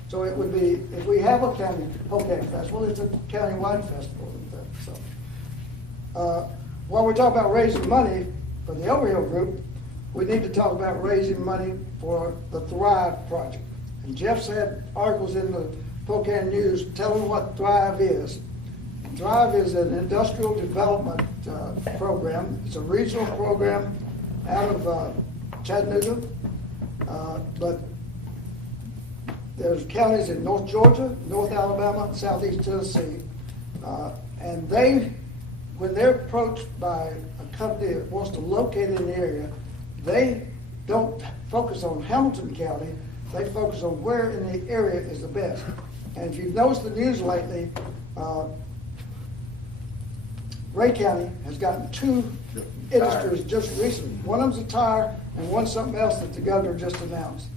So it would be, if we have a county Polk festival, it's a county-wide festival. So, while we're talking about raising money for the Overhill group, we need to talk about raising money for the Thrive project. And Jeff's had articles in the Polk News telling what Thrive is. Thrive is an industrial development program. It's a regional program out of Chattanooga, but there's counties in North Georgia, North Alabama, and Southeast Tennessee, and when they're approached by a company that wants to locate in the area, they don't focus on Hamilton County, they focus on where in the area is the best. And if you've noticed the news lately, Ray County has gotten two industries just recently. One of them's a tire, and one's something else that the governor just announced.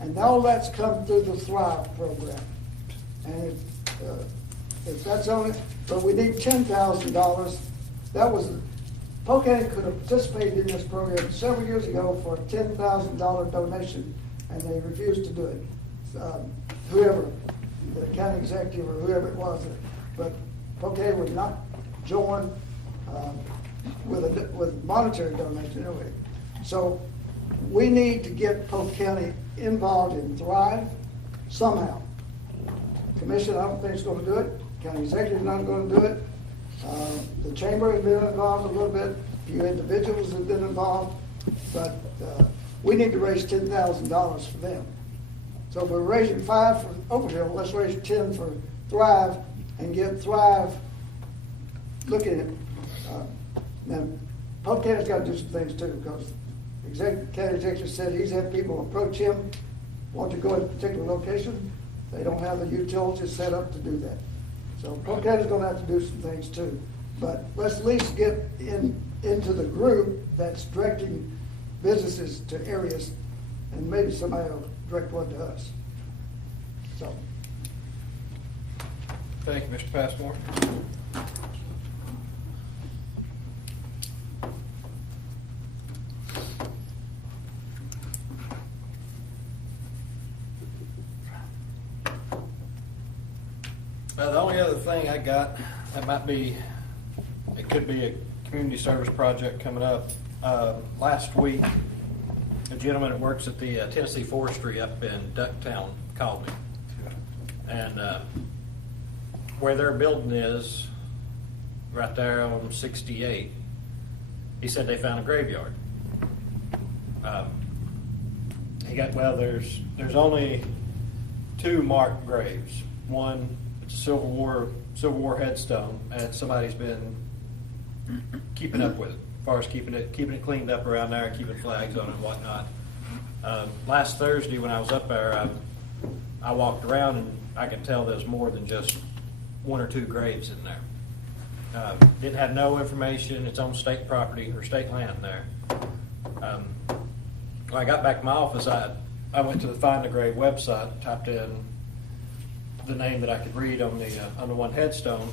And all that's come through the Thrive program. And if that's on it, but we need $10,000. That was, Polk County could have participated in this program several years ago for a $10,000 donation, and they refused to do it. Whoever, the county executive or whoever it was, but Polk County would not join with monetary donation anyway. So we need to get Polk County involved in Thrive somehow. Commission, I don't think it's going to do it. County executive's not going to do it. The chamber has been involved a little bit. A few individuals have been involved, but we need to raise $10,000 for them. So if we're raising $5 for Overhill, let's raise $10 for Thrive and get Thrive looking at it. Now, Polk County's got to do some things too, because county executive said he's had people approach him, want to go in a particular location. They don't have the utilities set up to do that. So Polk County's going to have to do some things too. But let's at least get into the group that's directing businesses to areas, and maybe somebody will direct one to us. So. Thank you, Mr. Passmore. The only other thing I got, that might be, it could be a community service project coming up. Last week, a gentleman that works at the Tennessee Forestry up in Ducktown called me. And where their building is, right there on 68, he said they found a graveyard. There's only 2 marked graves. One, it's a Civil War headstone, and somebody's been keeping up with it, as far as keeping it cleaned up around there, keeping flags on it and whatnot. Last Thursday when I was up there, I walked around and I could tell there's more than just 1 or 2 graves in there. Didn't have no information. It's on state property or state land there. When I got back to my office, I went to the Find a Grave website, typed in the name that I could read on the one headstone,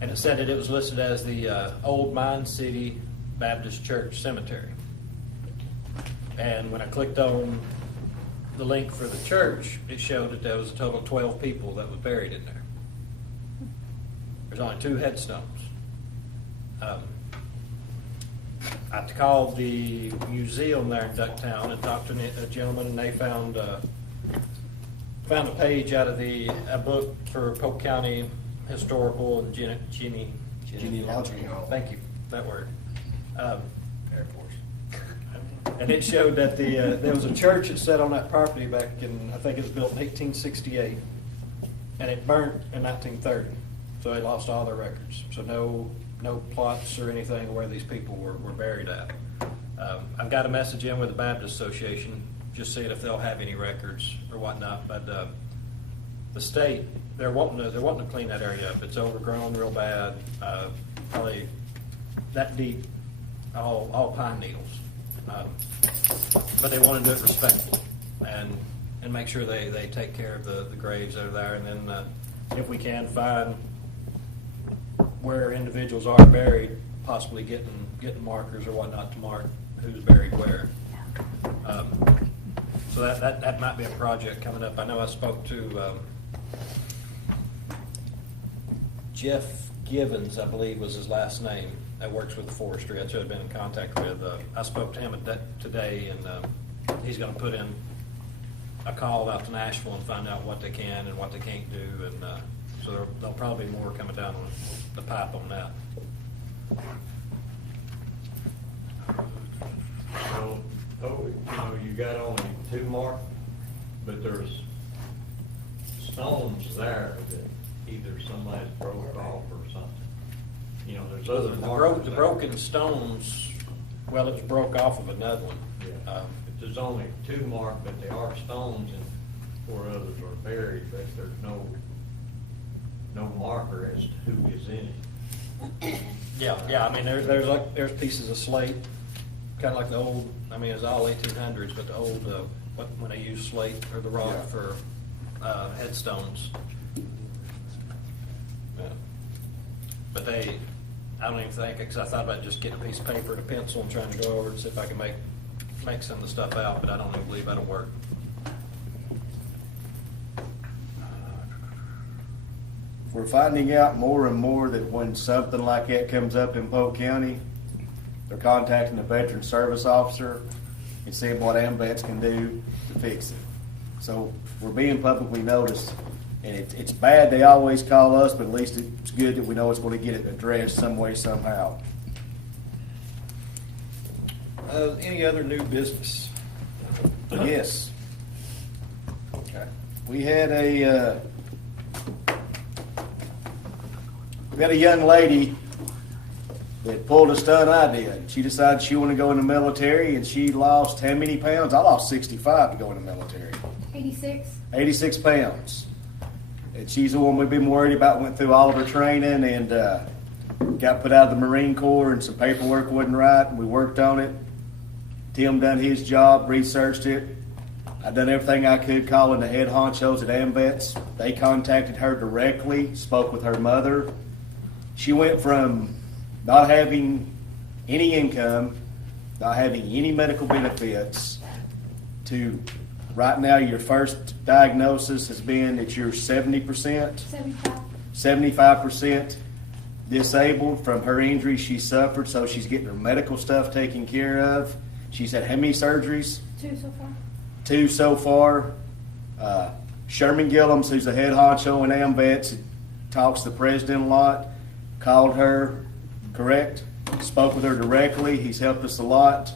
and it said that it was listed as the Old Mine City Baptist Church Cemetery. And when I clicked on the link for the church, it showed that there was a total of 12 people that was buried in there. There's only 2 headstones. I called the museum there in Ducktown and talked to a gentleman, and they found a page out of a book for Polk County historical and genealogical. Thank you, that word. Air Force. And it showed that there was a church that sat on that property back in, I think it was built in 1868, and it burnt in 1930. So they lost all their records. So no plots or anything where these people were buried at. I've got a message in with the Baptist Association, just seeing if they'll have any records or whatnot. But the state, they're wanting to clean that area up. It's overgrown real bad, probably that deep, all pine needles. But they want to do it respectfully and make sure they take care of the graves that are there, and then if we can find where individuals are buried, possibly getting markers or whatnot to mark who's buried where. So that might be a project coming up. I know I spoke to Jeff Givens, I believe was his last name, that works with the forestry. I should have been in contact with. I spoke to him today, and he's going to put in a call out to Nashville and find out what they can and what they can't do. And so there'll probably be more coming down the pipe on that. So, you got only 2 marked, but there's stones there that either somebody's broke off or something. There's other markers The there. broken stones, well, it was broke off of another one. Yeah. But there's only 2 marked, but they are stones and 4 others are buried, but there's no marker as to who is in it. Yeah, I mean, there's pieces of slate, kind of like the old, I mean, it's all 1800s, but the old, when they used slate or the rock Yeah. for headstones. Yeah. But I don't even think, because I thought about just getting a piece of paper and a pencil and trying to go over and see if I can make some of the stuff out, but I don't even believe that'll work. We're finding out more and more that when something like that comes up in Polk County, they're contacting the Veteran Service Officer and seeing what amvets can do to fix it. So we're being publicly noticed, and it's bad they always call us, but at least it's good that we know it's going to get it addressed some way, somehow. Any other new business? Yes. We had a young lady that pulled a stunt I did. She decided she wanted to go in the military, and she lost how many pounds? I lost 65 to go in the military. 86. 86 pounds. And she's the one we've been worried about, went through all of her training and got put out of the Marine Corps, and some paperwork wasn't right, and we worked on it. Tim done his job, researched it. I done everything I could calling the head honchos at amvets. They contacted her directly, spoke with her mother. She went from not having any income, not having any medical benefits, to right now your first diagnosis has been that you're 70%, 75. 75% disabled from her injury she suffered, so she's getting her medical stuff taken care of. She's had how many surgeries? 2 so far. 2 so far. Sherman Gillums, who's the head honcho in amvets, talks to the president a lot, called her, correct? Spoke with her directly. He's helped us a lot.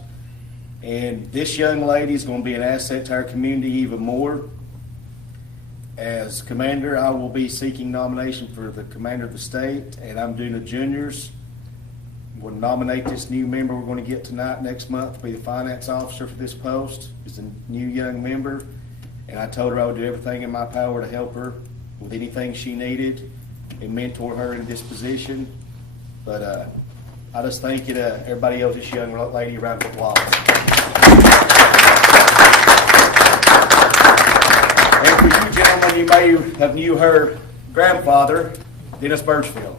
And this young lady is going to be an asset to our community even more. As commander, I will be seeking nomination for the commander of the state, and I'm doing the juniors. We'll nominate this new member we're going to get tonight, next month, to be the finance officer for this post. Is a new young member, and I told her I would do everything in my power to help her with anything she needed and mentor her in this position. But I just thank you to everybody else, this young lady, around the applause. And for you gentlemen, you may have knew her grandfather, Dennis Birchfield.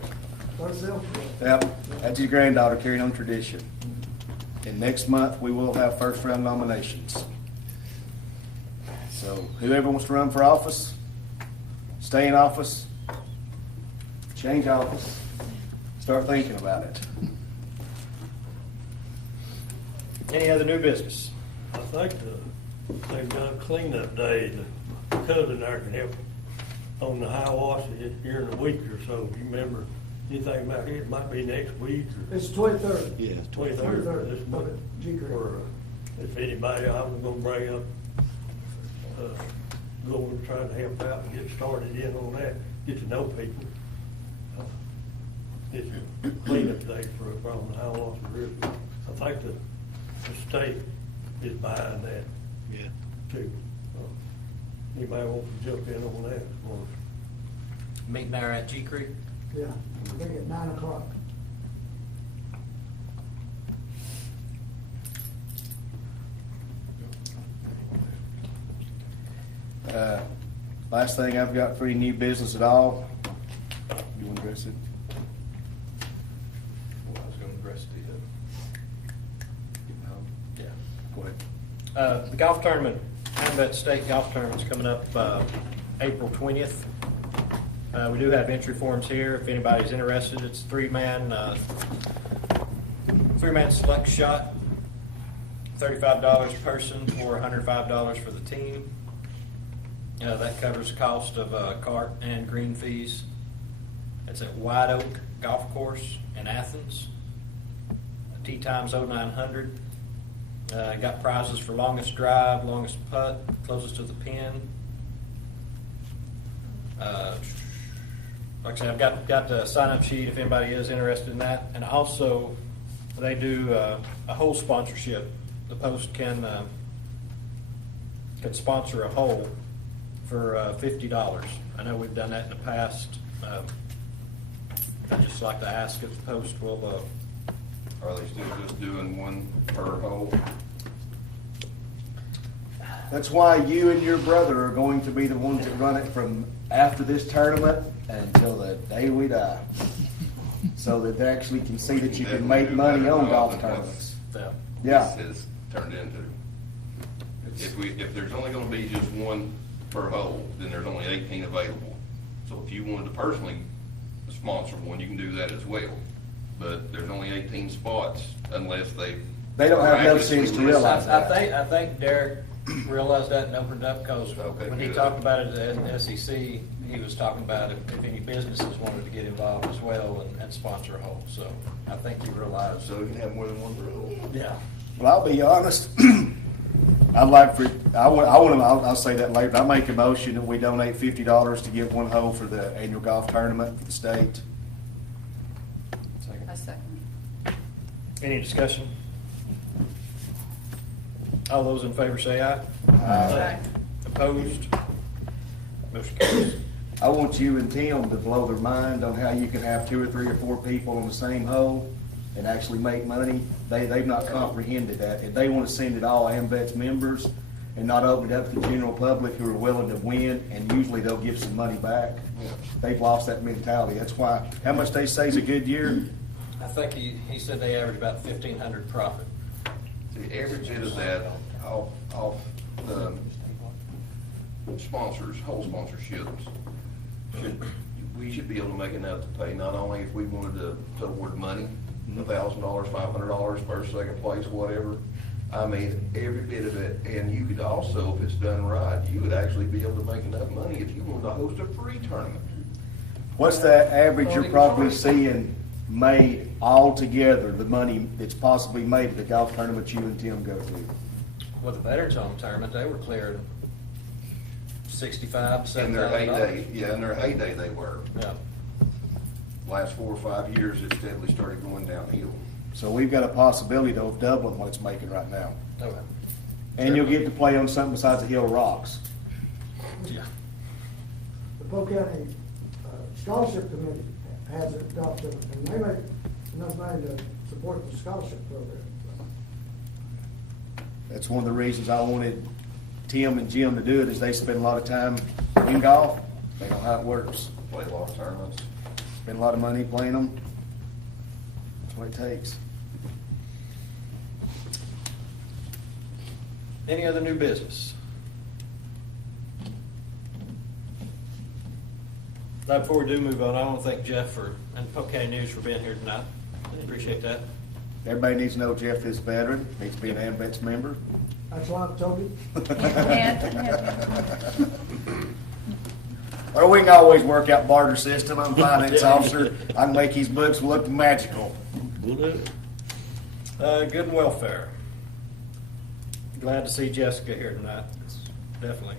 Yep, that's his granddaughter carrying on tradition. And next month, we will have first round nominations. So whoever wants to run for office, stay in office, change office, start thinking about it. Any other new business? I think they've done cleanup day. The cousin there can help on the high wash here in a week or so. If you remember anything about it, it might be next week or. It's 23rd. Yeah, 23rd. This month. Or if anybody, I was gonna bring up, going, trying to help out and get started in on that, get to know people. It's a cleanup day for on the high wash river. I think the state is behind that. Yeah. Too. Anybody want to jump in on that? Or Meeting there at G Creek? Yeah, I think at 9 o'clock. Last thing I've got for any new business at all. You want to address it? Well, I was going to address the, Yeah, go ahead. the golf tournament Amvets State Golf Tournament's coming up April 20th. We do have entry forms here if anybody's interested. It's three-man select shot, $35 a person or $105 for the team. That covers cost of cart and green fees. It's at White Oak Golf Course in Athens. Tee time's 0900. Got prizes for longest drive, longest putt, closest to the pin. Like I said, I've got the sign-up sheet if anybody is interested in that. And also, they do a hole sponsorship. The Post can sponsor a hole for $50. I know we've done that in the past. I'd just like to ask if the Post will. Are they still just doing one per hole? That's why you and your brother are going to be the ones that run it from after this tournament until the day we die. So that they actually can see that you can make money on golf tournaments. Yeah. This has turned into. If there's only gonna be just one per hole, then there's only 18 available. So if you wanted to personally sponsor one, you can do that as well. But there's only 18 spots unless they don't have enough sense to realize that. I think Derek realized that and opened up because Okay, when he good. talked about it at SEC, he was talking about if any businesses wanted to get involved as well and sponsor a hole. So I think he realized. So you can have more than one per hole. Yeah. Well, I'll be honest. I'll say that later. I make a motion that we donate $50 to give one hole for the annual golf tournament for the state. I second. Any discussion? All those in favor say aye. Aye. Opposed? Motion carries. I want you and Tim to blow their mind on how you can have 2 or 3 or 4 people on the same hole and actually make money. They've not comprehended that. If they want to send it all AMVETS members and not open it up to the general public who are willing to win, and usually they'll give some money back, they've lost that mentality. That's why, how much they say is a good year? I think he said they average about $1,500 profit. The average bit of that off the sponsors, whole sponsorships, we should be able to make enough to pay not only if we wanted to award money, $1,000, $500, first, second place, whatever. I mean, every bit of it, and you could also, if it's done right, you would actually be able to make enough money if you wanted to host a free tournament. What's that average you're probably seeing made altogether, the money that's possibly made at the golf tournament you and Tim go to? With the Veterans Home Tournament, they were cleared $65,000 to In their $7,000. heyday, yeah, in their heyday they were. Yeah. Last 4 or 5 years, it steadily started going downhill. So we've got a possibility though of doubling what it's making right now. Okay. And you'll get to play on something besides the Hill Rocks. Yeah. The Polk County Scholarship Committee has it adopted, and they make enough money to support the scholarship program. That's one of the reasons I wanted Tim and Jim to do it, is they spend a lot of time in golf. They know how it works. Play a lot of tournaments. Spend a lot of money playing them. That's what it takes. Any other new business? Now, before we do move on, I want to thank Jeff and Polk County News for being here tonight. I appreciate that. Everybody needs to know Jeff is a veteran, needs to be an AMVETS member. That's why I've told you. Or we can always work out barter system. I'm a finance officer. I can make his books look magical. Good and welfare. Glad to see Jessica here tonight. Definitely.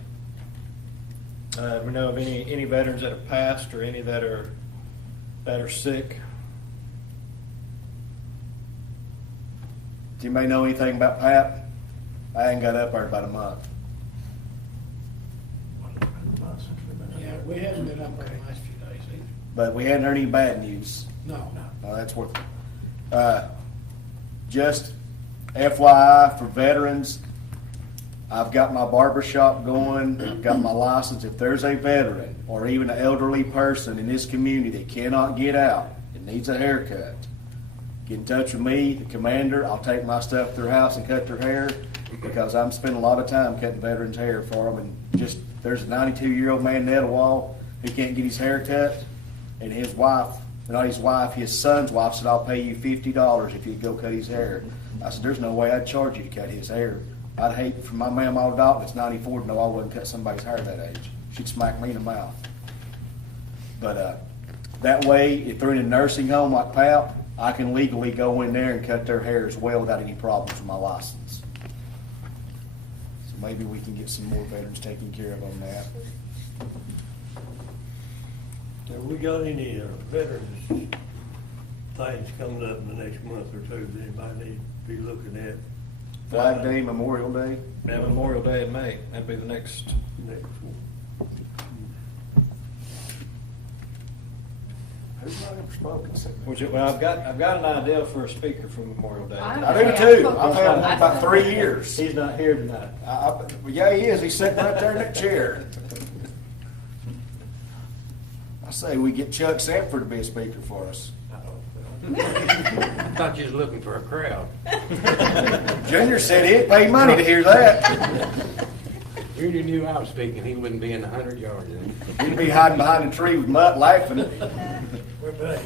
We know of any veterans that have passed or any that are sick. Do you may know anything about Pat? I ain't got up there about a month. Yeah, we haven't been up there the last few days either. But we hadn't heard any bad news. No. That's what, just FYI for veterans, I've got my barber shop going, I've got my license. If there's a veteran or even an elderly person in this community that cannot get out and needs a haircut, get in touch with me, the commander. I'll take my stuff to their house and cut their hair, because I'm spending a lot of time cutting veterans' hair for them. And just, there's a 92-year-old man in Etowah who can't get his hair cut, and his wife, not his wife, his son's wife said, I'll pay you $50 if you go cut his hair. I said, there's no way I'd charge you to cut his hair. I'd hate for my mama Dalton that's 94 to know I wouldn't cut somebody's hair that age. She'd smack me in the mouth. But that way, if they're in a nursing home like Pal, I can legally go in there and cut their hair as well without any problems with my license. So maybe we can get some more veterans taken care of on that. Have we got any veterans things coming up in the next month or two that anybody need to be looking at? Flag Day, Memorial Day. Yeah, Memorial Day in May, that'd be the next. Next one. Who's not ever spoken? Well, I've got an idea for a speaker for Memorial Day. I do too. I've had one about 3 years. He's not here tonight. Well, yeah, he is. He's sitting right there in that chair. I say we get Chuck Sanford to be a speaker for us. I thought you was looking for a crowd. Junior said he'd pay money to hear that. If you knew I was speaking, he wouldn't be in 100 yards. He'd be hiding behind a tree with Mutt laughing. We're back.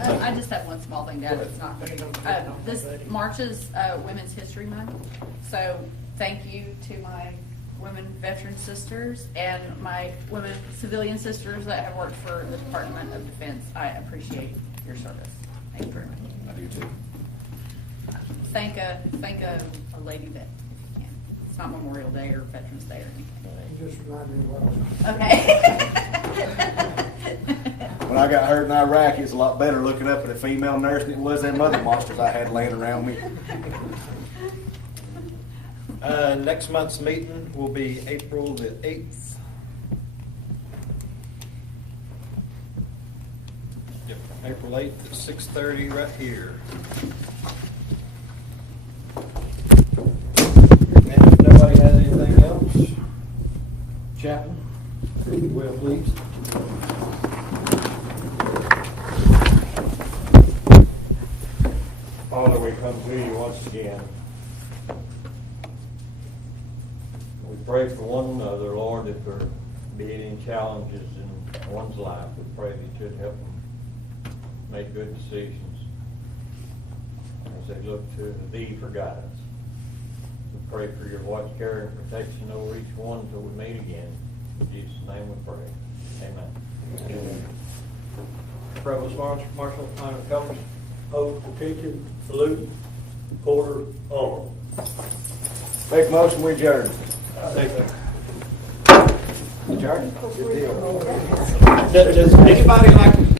I just have one small thing, Dad. It's not big. This March is Women's History Month, so thank you to my women veteran sisters and my women civilian sisters that have worked for the Department of Defense. I appreciate your service. Thank you very much. I do too. Thank a lady that if you can. It's not Memorial Day or Veterans Day or anything. Just remind me what. Okay. When I got hurt in Iraq, it was a lot better looking up at a female nurse than it was them other monsters I had laying around me. Next month's meeting will be April the 8th. Yep, April 8th at 6:30 right here. And if nobody has anything else, Chaplain, if you will, please. Father, we come to you once again. We pray for one another, Lord, if there be any challenges in one's life. We pray that you'd help them make good decisions as they look to thee for guidance. We pray for your watch, care, and protection over each one until we meet again. In Jesus' name we pray. Amen. Amen. Provost Marshal, honor colors. Oath, attention, salute, quarter, on. Make a motion, we adjourn. Second. Adjourn? Good deal. Does anybody like